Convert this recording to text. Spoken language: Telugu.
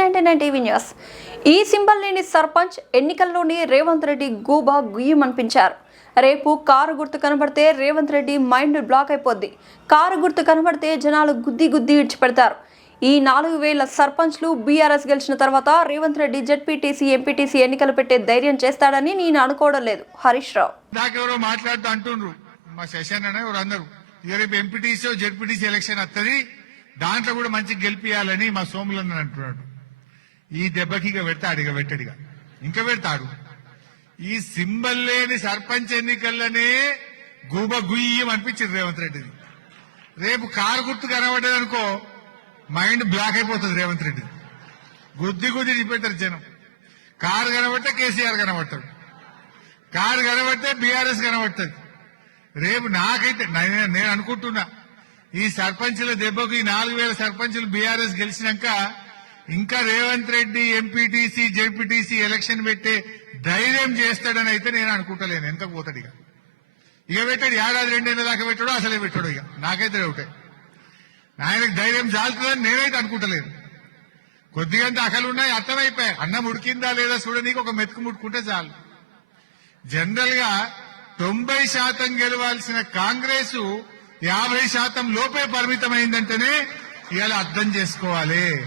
Ninety nine TV news. ఈ సింబల్ లేని సర్పంచ్ ఎన్నికల్లోనే రేవంత్ రెడ్డి గూబా గుయ్యమనిపించారు. రేపు కారు గుర్తు కనబడితే రేవంత్ రెడ్డి మైండ్ బ్లాక్ అయిపోద్ది. కారు గుర్తు కనబడితే జనాలు గుద్ది గుద్ది విడిచిపెడతారు. ఈ నాలుగు వేల సర్పంచ్లు బీఆర్ఎస్ గెలిచిన తర్వాత రేవంత్ రెడ్డి జెడ్పీటీసీ ఎంపీటీసీ ఎన్నికలు పెట్టే ధైర్యం చేస్తాడని నేను అనుకోవడం లేదు. హరీష్ రావు. నాకెవరో మాట్లాడుతూ అంటుండ్రు. మా శశాన్ అనే రేపు ఎంపీటీసీ జెడ్పీటీసీ ఎలక్షన్ వస్తుంది దాంట్లో కూడా మంచి గెలిపియాలని మా సోములన్న అంటున్నాడు. ఈ దెబ్బకి ఇక పెడతాడు ఇక పెట్టడిగా ఇంకా. పెడతాడు. ఈ సింబల్ లేని సర్పంచ్ ఎన్నికల్లోనే గూబ గుయ్యం అనిపించింది రేవంత్ రెడ్డిది. రేపు కారు గుర్తు కనబడ్డది అనుకో మైండ్ బ్లాక్ అయిపోతుంది రేవంత్ రెడ్డి గుద్ది గుద్ది చూపెడతారు జనం. కారు కనబడితే కేసీఆర్ కనబడతాడు. కారు కనబడితే బీఆర్ఎస్ కనబడుతుంది. రేపు నాకైతే నేను నేను అనుకుంటున్నా ఈ సర్పంచుల దెబ్బకు ఈ నాలుగు వేల సర్పంచులు బీఆర్ఎస్ గెలిచినాక ఇంకా Revanth Reddy MPTC ZPTC election పెట్టే ధైర్యం చేస్తాడని అయితే నేను అనుకుంటలేను. ఎంత పోతాడు ఇక? ఇక పెట్టాడు ఏడాది రెండేళ్ళ దాకా పెట్టాడు అసలే పెట్టాడు ఇక. నాకైతే డౌటే. ఆయనకు ధైర్యం చాలుతుందని నేనైతే అనుకుంటలేను. కొద్దిగంత అకలు ఉన్నాయి అర్థమైపోయాయి అన్నం ఉడికిందా లేదా చూడనీకి ఒక మెతుకు ముట్టుకుంటే చాలు. జనరల్గా తొంభై శాతం గెలవాల్సిన కాంగ్రెస్ యాభై శాతం లోపే పరిమితమైందంటేనే ఇవాళ అర్థం చేసుకోవాలి.